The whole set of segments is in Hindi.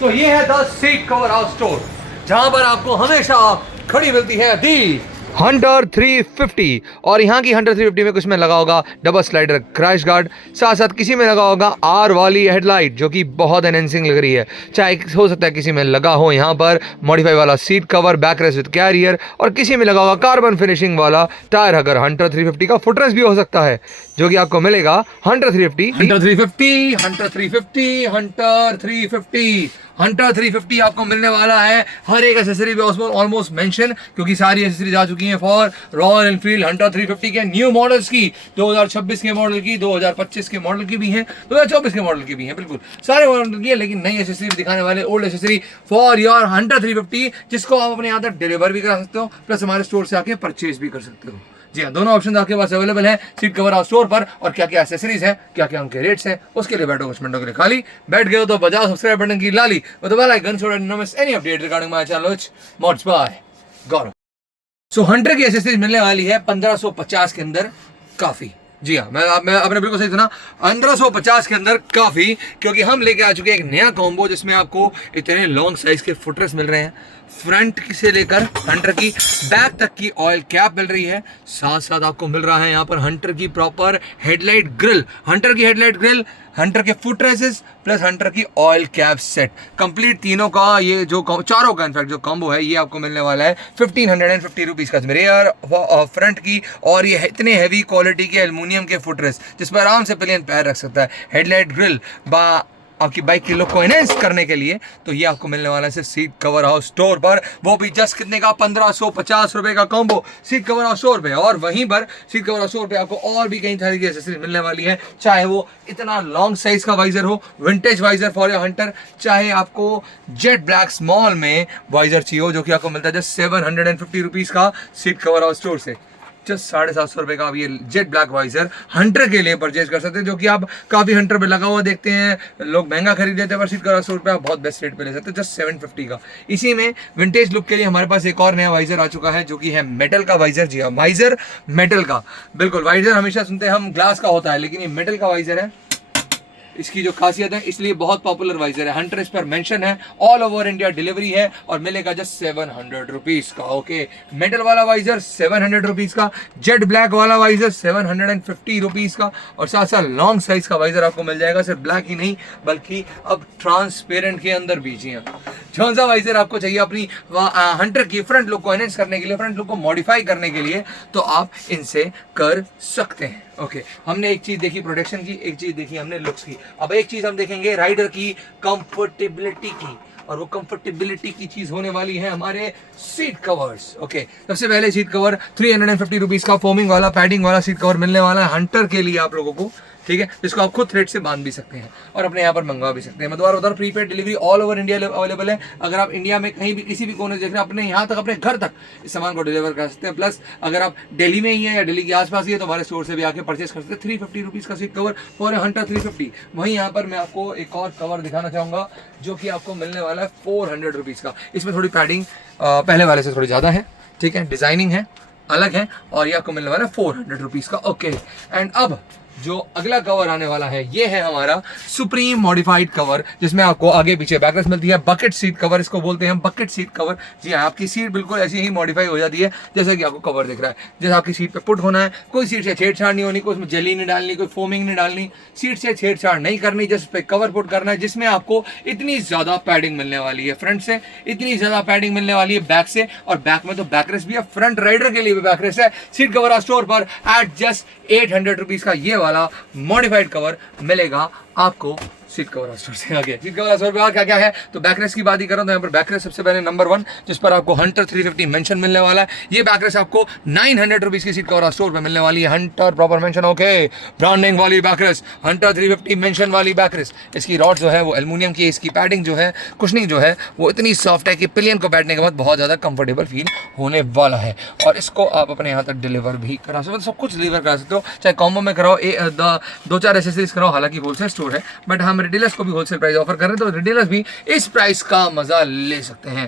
तो ये है the seat cover house store, जहां पर आपको हमेशा खड़ी मिलती है दी हंटर 350। और यहाँ की हंटर 350 में कुछ में लगा होगा डबल स्लाइडर क्रैश गार्ड, साथ साथ किसी में लगा होगा आर वाली हेडलाइट जो कि बहुत एनहेंसिंग लग रही है। चाहे हो सकता है किसी में लगा हो यहाँ पर मॉडिफाई वाला seat cover, back rest with carrier, और किसी में लगा होगा कार्बन फिनिशिंग वाला टायर हगर। हंटर 350 का फुटरेस्ट भी हो सकता है जो कि आपको मिलेगा Hunter 350, Hunter 350, Hunter 350, Hunter 350, Hunter 350 आपको मिलने वाला है। हर एक एसेसरी भी ऑलमोस्ट मेंशन, क्योंकि सारी एसेसरीज आ चुकी हैं फॉर रॉयल एनफील्ड हंटर 350 के न्यू मॉडल्स की, 2026 के मॉडल की, 2025 के मॉडल की भी हैं, 2024 के मॉडल की भी हैं, बिल्कुल सारे मॉडल की है। लेकिन नई एसेसरी दिखाने वाले, old accessory for your Hunter 350, जिसको आप अपने यहाँ तक डिलीवर भी करा सकते हो, प्लस हमारे स्टोर से आके परचेज भी कर सकते हो। जी हाँ, दोनों ऑप्शन आपके पास अवेलेबल है सीट कवर हाउस स्टोर पर। और क्या क्या एसेसरीज है, क्या क्या उनके रेट्स हैं, उसके लिए बैठो कुछ मिनटों के लिए खाली। बैठ गए हो तो बजाओ सब्सक्राइब बटन की लाली with the bell icon so that you don't miss any update regarding my channel which mods by Gaurav. So Hunter की एसेसरीज मिलने वाली है 1550 के अंदर काफी। जी हाँ, मैं आपने बिल्कुल सही सुना, 1550 के अंदर काफी, क्योंकि हम लेके आ चुके हैं एक नया कॉम्बो जिसमें आपको इतने लॉन्ग साइज के फुटरेस्ट मिल रहे हैं, फ्रंट से लेकर हंटर की बैक तक की ऑयल कैप मिल रही है, साथ साथ आपको मिल रहा है यहाँ पर हंटर की प्रॉपर हेडलाइट ग्रिल, हंटर की हेडलाइट ग्रिल, हंटर के फुट रेसेस प्लस हंटर की ऑयल कैप सेट, कंप्लीट तीनों का ये जो चारों का इनफैक्ट जो कॉम्बो है ये आपको मिलने वाला है 1550 रुपीज़ का रेयर फ्रंट की। और ये इतने हैवी क्वालिटी के एल्युमिनियम के फुट रेस जिस पर आराम से पिलियन पैर रख सकता है, हेडलाइट ग्रिल बा आपकी बाइक के लुक को एनहेंस करने के लिए, तो ये आपको मिलने वाला है सिर्फ सीट कवर हाउस स्टोर पर, वो भी जस्ट कितने का, 1550 रुपए का combo seat cover house store पे। और वहीं पर सीट कवर हाउस स्टोर पे आपको और भी कई तरह की एसेसरीज मिलने वाली है, चाहे वो इतना लॉन्ग साइज का वाइजर हो, vintage visor for your Hunter, चाहे आपको जेट ब्लैक स्मॉल में वाइजर चाहिए हो, जो कि आपको मिलता है जस्ट 750 रुपीज़ का सीट कवर हाउस स्टोर से। जस्ट 750 रुपए का आप ये जेट ब्लैक वाइजर हंटर के लिए परचेज कर सकते हैं, जो कि आप काफी हंटर पे लगा हुआ देखते हैं, लोग महंगा खरीद लेते हैं, पर सीट कवर 100 रुपये आप बहुत बेस्ट रेट पे ले सकते हैं, जस्ट 750 का। इसी में विंटेज लुक के लिए हमारे पास एक और नया वाइजर आ चुका है, जो कि है मेटल का वाइजर। जी हाँ, वाइजर मेटल का, बिल्कुल। वाइजर हमेशा सुनते हैं हम ग्लास का होता है, लेकिन ये मेटल का वाइजर है। इसकी जो खासियत है, इसलिए बहुत पॉपुलर वाइजर है, हंटर इस पर मेंशन है, ऑल ओवर इंडिया डिलीवरी है, और मिलेगा जस्ट 700 रुपीज़ का। ओके, मेटल वाला वाइजर 700 रुपीज़ का, जेट ब्लैक वाला वाइजर 750 रुपीज़ का, और साथ साथ लॉन्ग साइज का वाइजर आपको मिल जाएगा, सिर्फ ब्लैक ही नहीं बल्कि अब ट्रांसपेरेंट के अंदर भी। जी हाँ, कौन सा वाइजर आपको चाहिए अपनी हंटर की फ्रंट लुक को एनहेंस करने के लिए, फ्रंट लुक को मॉडिफाई करने के लिए, तो आप इनसे कर सकते हैं। ओके, हमने एक चीज देखी प्रोडक्शन की, एक चीज देखी हमने लुक्स की, अब एक चीज हम देखेंगे राइडर की कंफर्टेबिलिटी की, और वो कंफर्टेबिलिटी की चीज होने वाली है हमारे सीट कवर्स। ओके, सबसे पहले सीट कवर 350 रुपीज का फोमिंग वाला पैडिंग वाला सीट कवर मिलने वाला है हंटर के लिए आप लोगों को, ठीक है, जिसको आप खुद थ्रेड से बांध भी सकते हैं और अपने यहाँ पर मंगवा भी सकते हैं। मैं दोबारा बता रहा हूँ, prepaid delivery all over India available है। अगर आप इंडिया में कहीं भी किसी भी कोने से देख रहे हैं, अपने यहाँ तक, अपने घर तक इस सामान को डिलीवर कर सकते हैं। प्लस अगर आप दिल्ली में ही है या दिल्ली के आसपास ही है, तो हमारे स्टोर से भी आके परचेस कर सकते हैं। 350 रुपीज़ का सीट कवर फॉर हंटर 350। वहीं यहाँ पर मैं आपको एक और कवर दिखाना चाहूँगा, जो कि आपको मिलने वाला है 400 रुपीज़ का। इसमें थोड़ी पैडिंग पहले वाले से थोड़ी ज़्यादा है, ठीक है, डिज़ाइनिंग है, अलग है, और ये आपको मिलने वाला है 400 रुपीज़ का। ओके, एंड अब जो अगला कवर आने वाला है, ये है हमारा सुप्रीम मॉडिफाइड कवर, जिसमें आपको आगे पीछे बैकरेस्ट मिलती है, बकेट सीट कवर इसको बोलते हैं, बकेट सीट कवर। जी हाँ, आपकी सीट बिल्कुल ऐसी ही मॉडिफाई हो जाती है जैसे कि आपको कवर दिख रहा है। जैसे आपकी सीट पे पुट होना है, कोई सीट से छेड़छाड़ नहीं होनी, कोई उसमें जली नहीं डालनी, कोई फोमिंग नहीं डालनी, सीट से छेड़छाड़ नहीं करनी, जस्ट पे कवर पुट करना है, जिसमें आपको इतनी ज्यादा पैडिंग मिलने वाली है फ्रंट से, इतनी ज्यादा पैडिंग मिलने वाली है बैक से, और बैक में तो बैकरेस्ट भी है, फ्रंट राइडर के लिए भी बैकरेस्ट है। सीट कवर स्टोर पर एट जस्ट 800 रुपीज का ये वाला मॉडिफाइड कवर मिलेगा आपको सीट कवर स्टोर से। आगे सीट कवर स्टोर पे क्या क्या है, तो बैकरेस्ट की बात ही करूं तो यहाँ पर बैकरेस्ट सबसे पहले नंबर 1, जिस पर आपको हंटर 350 मेंशन मिलने वाला है। ये बैकरेस्ट आपको 900 रुपीज़ की सीट कवर स्टोर पे मिलने वाली है, Hunter proper mention. Okay, branding वाली बैकरेस्ट, हंटर 350 मेंशन वाली बैकरेस्ट। इसकी रॉड जो है वो एल्युमिनियम की, इसकी पैडिंग जो है, कुशनिंग जो है वो इतनी सॉफ्ट है कि पिलियन को बैठने के बाद बहुत ज़्यादा कंफर्टेबल फील होने वाला है, और इसको आप अपने यहाँ तक डिलीवर भी करा सकते हो, सब कुछ डिलीवर करा सकते हो, चाहे कॉम्बो में कराओ, 2-4 एसेसरीज कराओ। हालांकि होलसेल स्टोर है, बट हम रिटेलर्स को भी होलसेल प्राइस ऑफर कर रहे हैं, तो रिटेलर्स भी इस प्राइस का मजा ले सकते हैं।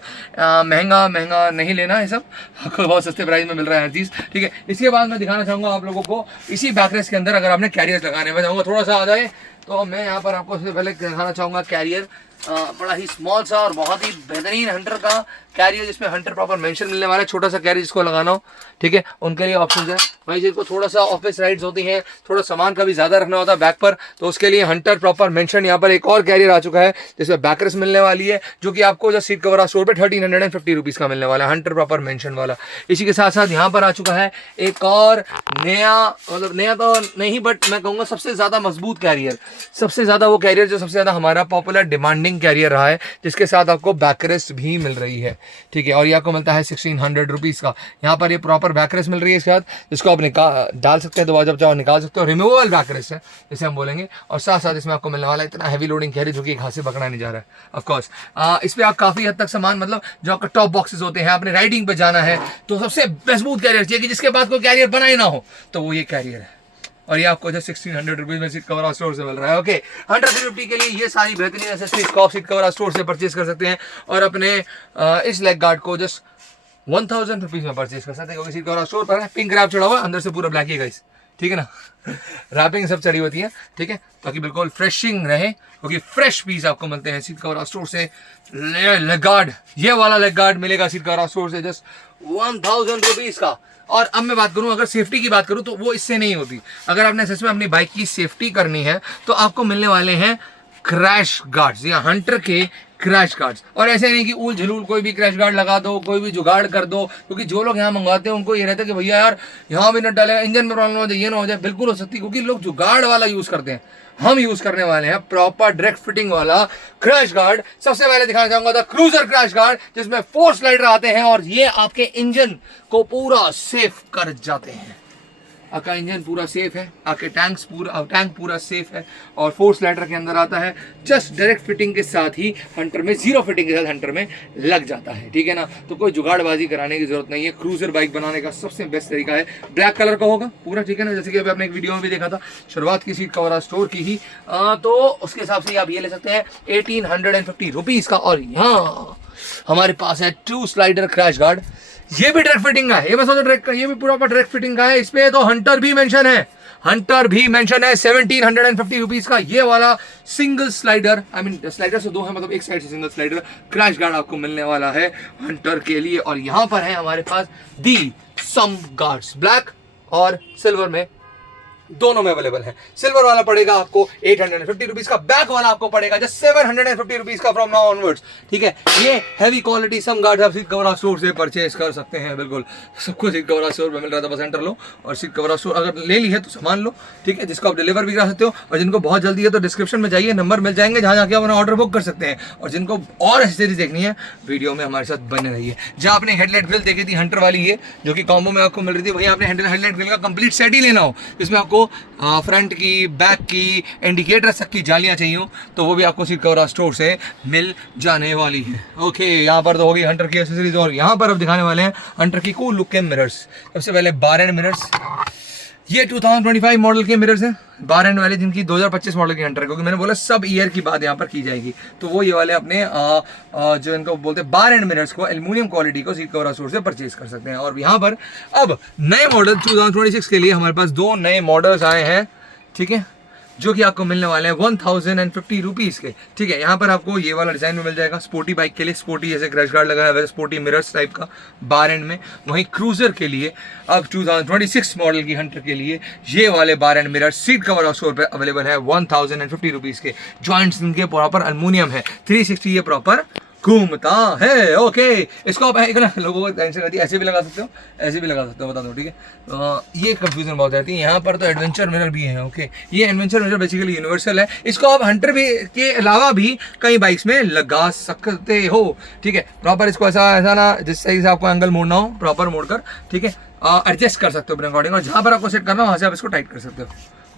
महंगा नहीं लेना है, सब आपको बहुत सस्ते प्राइस में मिल रहा है हर चीज़, ठीक है। इसके बाद मैं दिखाना चाहूँगा आप लोगों को इसी बैकरेस्ट के अंदर, अगर आपने कैरियर्स लगाने में चाहूँगा, थोड़ा सा आ जाए, तो मैं यहाँ पर आपको सबसे पहले दिखाना चाहूँगा कैरियर। बड़ा ही स्मॉल सा और बहुत ही बेहतरीन हंटर का कैरियर, जिसमें हंटर प्रॉपर मेंशन मिलने वाला है। छोटा सा कैरियर जिसको लगाना हो, ठीक है, उनके लिए ऑप्शन है भाई। जिनको थोड़ा सा ऑफिस राइड्स होती हैं, थोड़ा सामान का भी ज़्यादा रखना होता है बैक पर, तो उसके लिए हंटर प्रॉपर मेंशन। यहाँ पर एक और कैरियर आ चुका है जिसमें बैकरेस्ट मिलने वाली है, जो कि आपको जो सीट कवर स्टोर पर 1350 रुपीज़ का मिलने वाला है, हंटर प्रॉपर मेंशन वाला। इसी के साथ साथ यहाँ पर आ चुका है एक और नया, मतलब नया तो नहीं बट मैं कहूँगा सबसे ज़्यादा मजबूत कैरियर, सबसे ज़्यादा वो कैरियर जो सबसे ज़्यादा हमारा पॉपुलर डिमांडिंग कैरियर रहा है, जिसके साथ आपको बैकरेस्ट भी मिल रही है, ठीक है। और ये आपको मिलता है 1600 रुपीज़ का। यहाँ पर ये प्रॉपर बैकरेस्ट मिल रही है इसके साथ, जिसको आप डाल सकते हैं, दोबारा जब चाहो निकाल सकते हो। रिमूवेबल बैकरेस्ट है जिसे हम बोलेंगे। और साथ साथ इसमें आपको मिलने वाला है इतना हैवी लोडिंग कैरी, जो कि एक हाथ से पकड़ा नहीं जा रहा है ऑफकोर्स। इस पर आप काफ़ी हद तक सामान, मतलब जो आपका टॉप बॉक्सेस होते हैं, आपने राइडिंग पे जाना है तो सबसे मजबूत कैरियर चाहिए कि जिसके बाद कोई कैरियर बना ही ना हो, तो वो ये कैरियर है। और ये आपको जो 1600 रुपीज़ में सीट कवर स्टोर से मिल रहा है। ओके, 150 के लिए ये सारी बेहतरीन एक्सेसरीज को आप सीट कवर स्टोर से परचेज कर सकते हैं। और अपने इस लेग गार्ड को जस्ट 1000 रुपीज़ में परचेज कर सकते हैं, क्योंकि सीट कवर स्टोर पर है। पिंक रैप चढ़ा हुआ है, अंदर से पूरा ब्लैक ही गाइस, ठीक है ना। रैपिंग सब चढ़ी होती है, ठीक है, ताकि बिल्कुल फ्रेशिंग रहे, क्योंकि फ्रेश पीस आपको मिलते हैं सीट कवर स्टोर से। लेग गार्ड, ये वाला लेग गार्ड मिलेगा सीट कवर स्टोर से जस्ट 1000 रुपीज़ का। और अब मैं बात करूं, अगर सेफ्टी की बात करूं तो वो इससे नहीं होती। अगर आपने सच में अपनी बाइक की सेफ्टी करनी है तो आपको मिलने वाले हैं क्रैश गार्ड्स या हंटर के क्रैश गार्ड्स। और ऐसे नहीं कि उल झलूल कोई भी क्रैश गार्ड लगा दो, कोई भी जुगाड़ कर दो, क्योंकि जो लोग यहाँ मंगवाते हैं उनको ये रहता है कि भैया यार यहाँ भी नट डालेगा, इंजन में प्रॉब्लम हो जाए, ये ना हो जाए। बिल्कुल हो सकती है, क्योंकि लोग जुगाड़ वाला यूज़ करते हैं। हम यूज करने वाले हैं प्रॉपर डायरेक्ट फिटिंग वाला क्रैश गार्ड। सबसे पहले दिखाना चाहूंगा द क्रूजर क्रैश गार्ड, जिसमें 4 स्लाइडर आते हैं और ये आपके इंजन को पूरा सेफ कर जाते हैं। आपका इंजन पूरा सेफ है, आपके टैंक पूरा सेफ है, और 4 स्लाइडर के अंदर आता है। जस्ट डायरेक्ट फिटिंग के साथ ही हंटर में, जीरो फिटिंग के साथ हंटर में लग जाता है, ठीक है ना। तो कोई जुगाड़बाजी कराने की जरूरत नहीं है। क्रूजर बाइक बनाने का सबसे बेस्ट तरीका है, ब्लैक कलर का होगा पूरा, ठीक है ना, जैसे कि अभी आपने एक वीडियो में भी देखा था, शुरुआत की सीट कवर स्टोर की ही। तो उसके हिसाब से आप ये ले सकते हैं 1850 रुपीज़ का। और यहाँ हमारे पास है 2 स्लाइडर क्रैश गार्ड, ये भी डायरेक्ट फिटिंग का है। ये मैं सोचा डायरेक्ट, ये भी पूरा डायरेक्ट फिटिंग का है। इस पे तो हंटर भी मेंशन है, 1750 रुपीज़ का ये वाला single slider, I mean slider से 2 है, मतलब एक साइड से सिंगल स्लाइडर क्रैश गार्ड आपको मिलने वाला है हंटर के लिए। और यहाँ पर है हमारे पास दी सम गार्ड्स, ब्लैक और सिल्वर में दोनों में अवेलेबल है। सिल्वर वाला पड़ेगा आपको 850 रुपीज़ का, बैक वाला आपको पड़ेगा जस्ट 750 रुपीज़ का फ्रॉम नाउ ऑनवर्ड्स, ठीक है। ये हैवी क्वालिटी सम गार्ड आप सीट कवर स्टोर से परचेज कर सकते हैं। बिल्कुल सबको सीट कवर स्टोर में मिल रहा था, बस एंटर लो और सीट कवर स्टोर अगर ले ली है तो सामान लो, ठीक है, जिसको आप डिलीवर भी करा सकते हो। और जिनको बहुत जल्दी है तो डिस्क्रिप्शन में जाइए, नंबर मिल जाएंगे, जहाँ जाके आप अपना ऑर्डर बुक कर सकते हैं। और जिनको और एक्सेसरीज देखनी है, वीडियो में हमारे साथ बने रहिए। जहाँ आपने हेडलाइट ग्रिल देखी थी हंटर वाली, ये जो कि कॉम्बो में आपको मिल रही थी, वही आपने हेडलाइट ग्रिल का कंप्लीट सेट ही लेना हो, जिसमें आपको फ्रंट की, बैक की, इंडिकेटर तक की जालियां चाहिए हो, तो वो भी आपको सीट कवर स्टोर से मिल जाने वाली है। ओके, यहाँ पर तो होगी हंटर की एक्सेसरीज। और यहाँ पर अब दिखाने वाले हैं हंटर की कूल लुक के मिरर्स। सबसे पहले बार एंड मिरर्स, ये 2025 मॉडल के मिरर्स हैं, बार एंड वाले, जिनकी 2025 मॉडल की हंटर है, क्योंकि मैंने बोला सब ईयर की बात यहाँ पर की जाएगी। तो वो ये वाले अपने जो इनको बोलते हैं बार एंड मिरर्स को, एल्यूमिनियम क्वालिटी को सीट कवर स्टोर से परचेज कर सकते हैं। और यहाँ पर अब नए मॉडल 2026 के लिए हमारे पास 2 नए मॉडल्स आए हैं, ठीक है, जो कि आपको मिलने वाले हैं 1050 रुपीज़ के, ठीक है। यहाँ पर आपको ये वाला डिज़ाइन में मिल जाएगा, स्पोर्टी बाइक के लिए, स्पोर्टी जैसे क्रैश गार्ड लगा है वैसे स्पोर्टी मिरर्स टाइप का बार एंड में। वहीं क्रूजर के लिए अब 2026 मॉडल की हंटर के लिए ये वाले bar end mirror seat cover store पर अवेलेबल है 1050 रुपीज़ के। जॉइंट्स इनके प्रॉपर एल्यूमिनियम है, 360 ये प्रॉपर घूमता है। ओके, इसको आप एक ना लोगों को टेंशन रहती है, ऐसे भी लगा सकते हो, ऐसे भी लगा सकते हो, बता दो, ठीक है। ये कंफ्यूजन बहुत रहती है। यहाँ पर तो एडवेंचर मिरर भी है। ओके, ये एडवेंचर मिरर बेसिकली यूनिवर्सल है, इसको आप हंटर भी के अलावा भी कई बाइक्स में लगा सकते हो, ठीक है। प्रॉपर इसको ऐसा ना जिस सही से आपको एंगल मोड़ना हो, प्रॉपर मोड़कर, ठीक है, एडजस्ट कर सकते हो अपने अकॉर्डिंग। और जहाँ पर आपको सेट करना हो वहाँ से आप इसको टाइट कर सकते हो।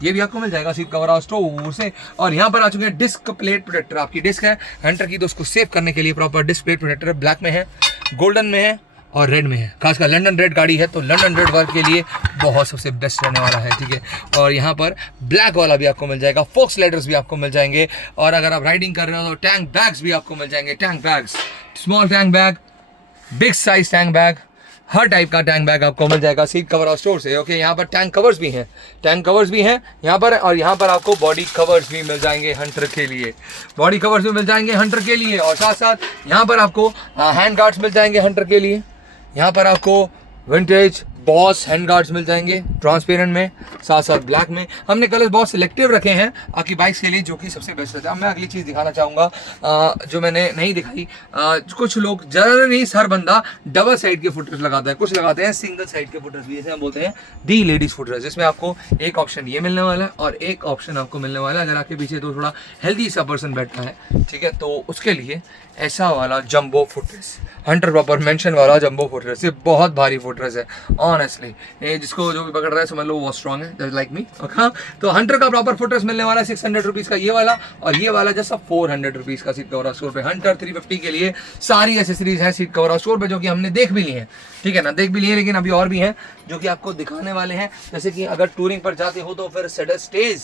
ये भी आपको मिल जाएगा सीट कवर स्टोर से। और यहाँ पर आ चुके हैं डिस्क प्लेट प्रोटेक्टर। आपकी डिस्क है हंटर की, तो उसको सेव करने के लिए proper disc plate protector black में है, गोल्डन में है और रेड में है। खासकर लंदन रेड गाड़ी है तो लंदन रेड वर्क के लिए बहुत सबसे बेस्ट रहने वाला है, ठीक है। और यहाँ पर ब्लैक वाला भी आपको मिल जाएगा, फोक्स लाइडर्स भी आपको मिल जाएंगे। और अगर आप राइडिंग कर रहे हो तो टैंक बैग्स भी आपको मिल जाएंगे। Tank bags, small tank bag, big size tank bag, हर टाइप का टैंक बैग आपको मिल जाएगा सीट कवर हाउस स्टोर से। ओके, यहाँ पर टैंक कवर्स भी हैं, टैंक कवर्स भी हैं यहाँ पर, और यहाँ पर आपको बॉडी कवर्स भी मिल जाएंगे हंटर के लिए, बॉडी कवर्स भी मिल जाएंगे हंटर के लिए। और साथ साथ यहाँ पर आपको हैंड गार्ड्स मिल जाएंगे हंटर के लिए। यहाँ पर आपको विंटेज बॉस हैंड गार्ड्स मिल जाएंगे ट्रांसपेरेंट में, साथ साथ ब्लैक में। हमने कलर्स बहुत सिलेक्टिव रखे हैं आपकी बाइक्स के लिए, जो कि सबसे बेस्ट रहता है। अब मैं अगली चीज़ दिखाना चाहूँगा जो मैंने नहीं दिखाई। कुछ लोग ज़्यादा नहीं, हर बंदा डबल साइड के फुटरेस लगाता है, कुछ लगाते हैं सिंगल साइड के फुटरेस भी, जैसे हम बोलते हैं दी लेडीज़ फुटरेस, जिसमें आपको एक ऑप्शन ये मिलने वाला है और एक ऑप्शन आपको मिलने वाला है अगर आपके पीछे तो थोड़ा हेल्दी सा पर्सन बैठा है, ठीक है, तो उसके लिए ऐसा वाला jumbo footrests, Hunter proper mention वाला जंबो फुटरेस। ये बहुत भारी फुटरेस है ऑनेस्टली, ये जिसको जो भी पकड़ रहा है समझ लो वो स्ट्रॉन्ग है, जस्ट लाइक मी। ओके, तो हंटर का प्रॉपर फुटरेस मिलने वाला है 600 रुपीज़ का ये वाला, और ये वाला जस्ट 400 रुपीज़ का सीट कवर स्टोर पे। हंटर 350 के लिए सारी एसेसरीज है सीट कवर स्टोर पे, जो कि हमने देख भी ली है, ठीक है ना, देख भी लिए, लेकिन अभी और भी हैं जो कि आपको दिखाने वाले हैं। जैसे कि अगर टूरिंग पर जाते हो तो फिर सैडल स्टेज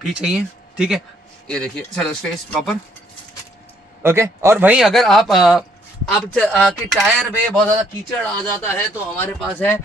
भी चाहिए, ठीक है, ये देखिए सैडल स्टेज प्रॉपर। ओके, और वहीं अगर आपके टायर में बहुत ज़्यादा कीचड़ आ जाता है तो हमारे पास है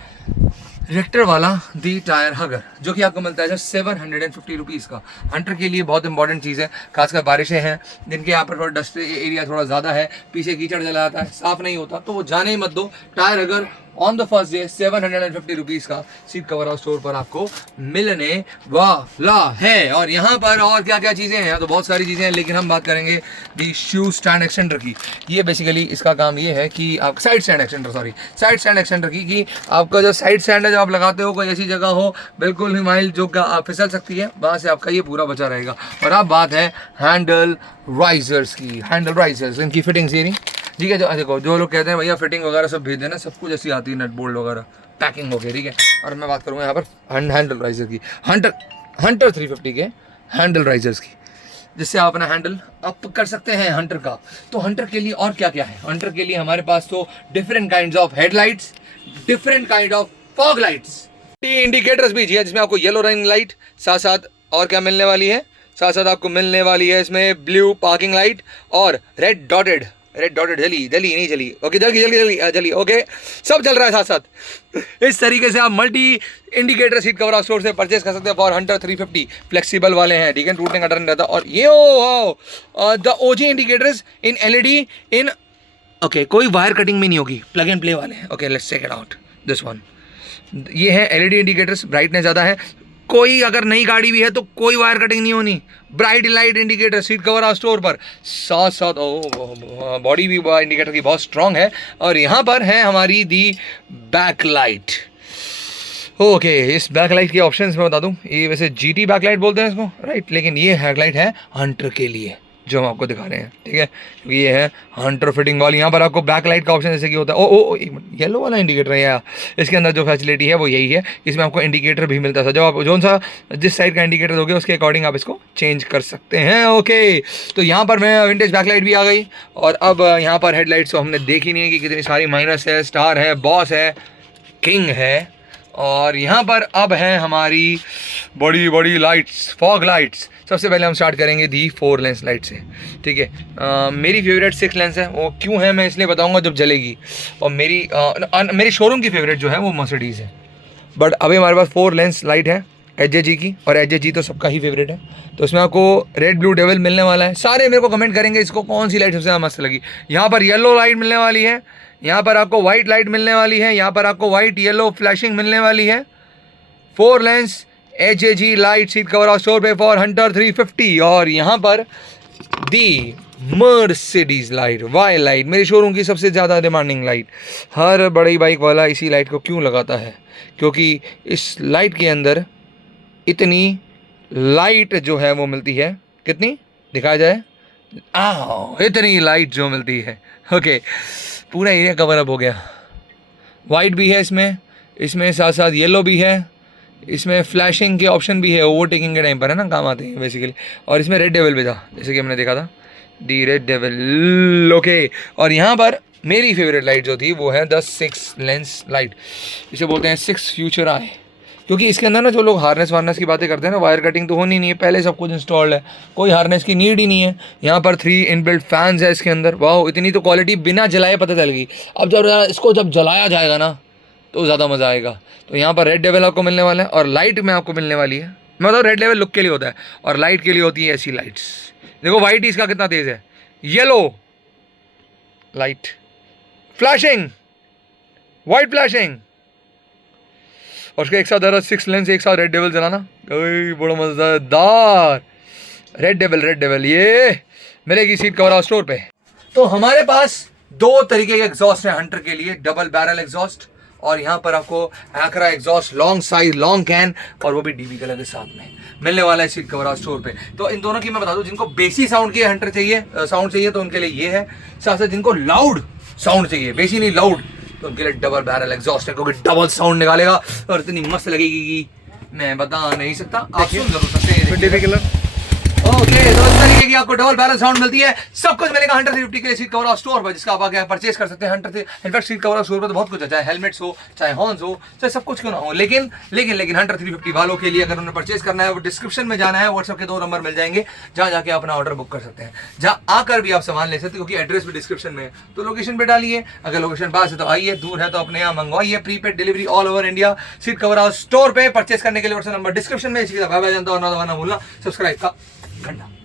रेक्टर वाला दी टायर हगर, जो कि आपको मिलता है जो 750 रुपीज़ का। हंटर के लिए बहुत इंपॉर्टेंट चीज़ है, खासकर बारिशें हैं जिनके यहाँ पर थोड़ा डस्ट एरिया थोड़ा ज़्यादा है, पीछे कीचड़ चला जाता है, साफ़ नहीं होता, तो वो जाने ही मत दो। Tyre हगर on the first day 750 rupees का सीट कवर हाउस स्टोर पर आपको मिलने वाला है। और यहाँ पर और क्या क्या चीज़ें हैं, यहाँ तो बहुत सारी चीज़ें हैं, लेकिन हम बात करेंगे दी शू स्टैंड एक्सटेंडर की। ये बेसिकली इसका काम ये है कि आप साइड स्टैंड एक्सटेंडर की कि आपका जो साइड स्टैंड है, जब आप लगाते हो कोई ऐसी जगह हो बिल्कुल ही माइल जो फिसल सकती है, वहाँ से आपका ये पूरा बचा रहेगा। और अब बात है हैंडल राइजर्स की, हैंडल राइजर्स इनकी फिटिंग्स ये नहीं, ठीक है, जो देखो जो लोग कहते हैं भैया फिटिंग वगैरह सब भेज देना, सब कुछ ऐसी आती है, नट बोल्ट वगैरह पैकिंग हो गई, ठीक है। और मैं बात करूँगा यहाँ पर हैंडल राइजर की, हंटर 350 के हैंडल राइजर्स की, जिससे आप अपना हैंडल अप कर सकते हैं हंटर का। तो हंटर के लिए और क्या क्या है, हंटर के लिए हमारे पास तो different kind of headlights, different kind of fog lights, indicators भी है, जिसमें आपको येलो रनिंग लाइट, साथ साथ और क्या मिलने वाली है, साथ साथ आपको मिलने वाली है इसमें ब्लू पार्किंग लाइट और रेड डॉटेड जली नहीं जली, ओके, जली, ओके, सब चल रहा है साथ साथ। इस तरीके से आप multi indicator seat cover store से परचेस कर सकते हैं फॉर हंटर 350, फ्लेक्सिबल वाले हैं, ठीक है, टूटने का डर नहीं रहता। और ये the OG indicators in LED in, okay, कोई वायर कटिंग में नहीं होगी, प्लग एंड प्ले वाले हैं। Okay, let's check it out this one. ये है एलईडी इंडिकेटर्स, ब्राइटनेस ज़्यादा है, कोई अगर नई गाड़ी भी है तो कोई वायर कटिंग नहीं होनी, bright light indicator seat cover store पर, साथ साथ बॉडी भी इंडिकेटर की बहुत स्ट्रांग है। और यहाँ पर है हमारी दी बैक लाइट। ओके, इस बैक लाइट के ऑप्शंस मैं बता दूँ, ये वैसे जीटी बैक लाइट बोलते हैं इसको, राइट, लेकिन ये हेडलाइट है हंटर के लिए जो हम आपको दिखा रहे हैं, ठीक है, क्योंकि ये है हंटर फिटिंग वाली। यहाँ पर आपको बैक लाइट का ऑप्शन जैसे कि होता है, ओ येलो वाला इंडिकेटर है यार, इसके अंदर जो फैसिलिटी है वो यही है, इसमें आपको इंडिकेटर भी मिलता है, जब आप जो सा जिस साइड का इंडिकेटर दोगे उसके अकॉर्डिंग आप इसको चेंज कर सकते हैं। ओके, तो यहाँ पर मैं विंटेज बैक लाइट भी आ गई। और अब यहाँ पर हेडलाइट्स तो हमने देखी नहीं है कि कितनी सारी, माइनस है, स्टार है, बॉस है, किंग है, और यहाँ पर अब है हमारी बड़ी बड़ी लाइट्स, फॉग लाइट्स। सबसे पहले हम स्टार्ट करेंगे दी 4 लेंस लाइट से, ठीक है। मेरी फेवरेट 6 लेंस है, वो क्यों है मैं इसलिए बताऊंगा जब जलेगी। और मेरी शोरूम की फेवरेट जो है वो मर्सिडीज़ है, बट अभी हमारे पास 4 लेंस लाइट है HJG की, और HJG तो सबका ही फेवरेट है। तो इसमें आपको रेड ब्लू डेविल मिलने वाला है। सारे मेरे को कमेंट करेंगे इसको कौन सी लाइट सबसे ज़्यादा मस्त लगी। यहाँ पर येलो लाइट मिलने वाली है, यहाँ पर आपको वाइट लाइट मिलने वाली है, यहाँ पर आपको वाइट येलो फ्लैशिंग मिलने वाली है। 4 lens HJG light seat cover store पे फॉर हंटर 350। और यहाँ पर दी मर्सिडीज लाइट, वाई लाइट, मेरी शोरूम की सबसे ज़्यादा डिमांडिंग लाइट। हर बड़ी बाइक वाला इसी लाइट को क्यों लगाता है, क्योंकि इस लाइट के अंदर इतनी लाइट जो है वो मिलती है, कितनी दिखाया जाए, इतनी लाइट जो मिलती है। ओके, पूरा एरिया कवर अप हो गया। वाइट भी है इसमें साथ साथ येलो भी है, इसमें फ्लैशिंग के ऑप्शन भी है, ओवरटेकिंग के टाइम पर है ना, काम आते हैं बेसिकली। और इसमें रेड डेविल भी था, जैसे कि हमने देखा था, दी रेड डेविल। ओके, और यहाँ पर मेरी फेवरेट लाइट जो थी वो है द 6 लेंस लाइट, इसे बोलते हैं 6 फ्यूचर आई, क्योंकि इसके अंदर ना जो लोग हार्नेस की बातें करते हैं ना, वायर कटिंग तो होनी नहीं है, पहले सब कुछ इंस्टॉल्ड है, कोई हार्नेस की नीड ही नहीं है। यहाँ पर 3 इनबिल्ट फैंस है इसके अंदर। वाह, इतनी तो क्वालिटी बिना जलाए पता चल गई। अब जब इसको जलाया जाएगा ना, तो ज़्यादा मज़ा आएगा। तो यहाँ पर रेड डेविल आपको मिलने वाला है और लाइट में आपको मिलने वाली है। मैं बताऊँ रेड डेविल लुक के लिए होता है और लाइट के लिए होती है ऐसी लाइट्स। देखो वाइट इसका कितना तेज़ है, yellow light flashing, white flashing, और उसके एक साथ 6 लेंस एक साथ रेड डेविल जलाना, बड़ा मजेदार। रेड डेविल ये मिलेगी सीट कवर स्टोर पे। तो हमारे पास 2 तरीके के एग्जॉस्ट हैं हंटर के लिए, डबल बैरल एग्जॉस्ट और यहाँ पर आपको एक्रा exhaust long size long can, और वो भी डीबी कलर के साथ में मिलने वाला है सीट कवर स्टोर पे। तो इन दोनों की मैं बता दूं, जिनको बेसी साउंड के हंटर चाहिए साउंड चाहिए तो उनके लिए ये है, साथ साथ जिनको लाउड साउंड चाहिए, बेसी नहीं लाउड, तो उनके लिए डबल बैरल एग्जॉस्ट है, क्योंकि डबल साउंड निकालेगा और इतनी मस्त लगेगी कि मैं बता नहीं सकता। आप सुन जरूर सकते हैं। ओके, तो इस तरीके की आपको डबल बैरल साउंड मिलती है। सब कुछ मिलेगा हंटर 350 के लिए सीट कवर स्टोर पर, जिसका आप आगे परचेस कर सकते हैं हंटर से। इनफैक्ट सीट कवर स्टोर पर तो बहुत कुछ है, चाहे हेलमेट्स हो, चाहे हॉर्न्स हो, चाहे सब कुछ क्यों ना हो, लेकिन हंटर 350 वालों के लिए अगर उन्हें परचेस करना है, वो डिस्क्रिप्शन में जाना है, व्हाट्सएप के 2 नंबर मिल जाएंगे, जहाँ जाके अपना ऑर्डर बुक कर सकते हैं। जहाँ आकर भी आप सामान ले सकते हैं, क्योंकि एड्रेस भी डिस्क्रिप्शन में है, तो लोकेशन पे डालिए। अगर लोकेशन पास है तो आइए, दूर है तो अपने यहाँ मंगवाइए। Prepaid delivery all over India seat cover store पे। परचेस करने के लिए व्हाट्सएप नंबर डिस्क्रिप्शन में। इसी के साथ बाय बाय, जानता हूं ना भूलना सब्सक्राइब का घंटा।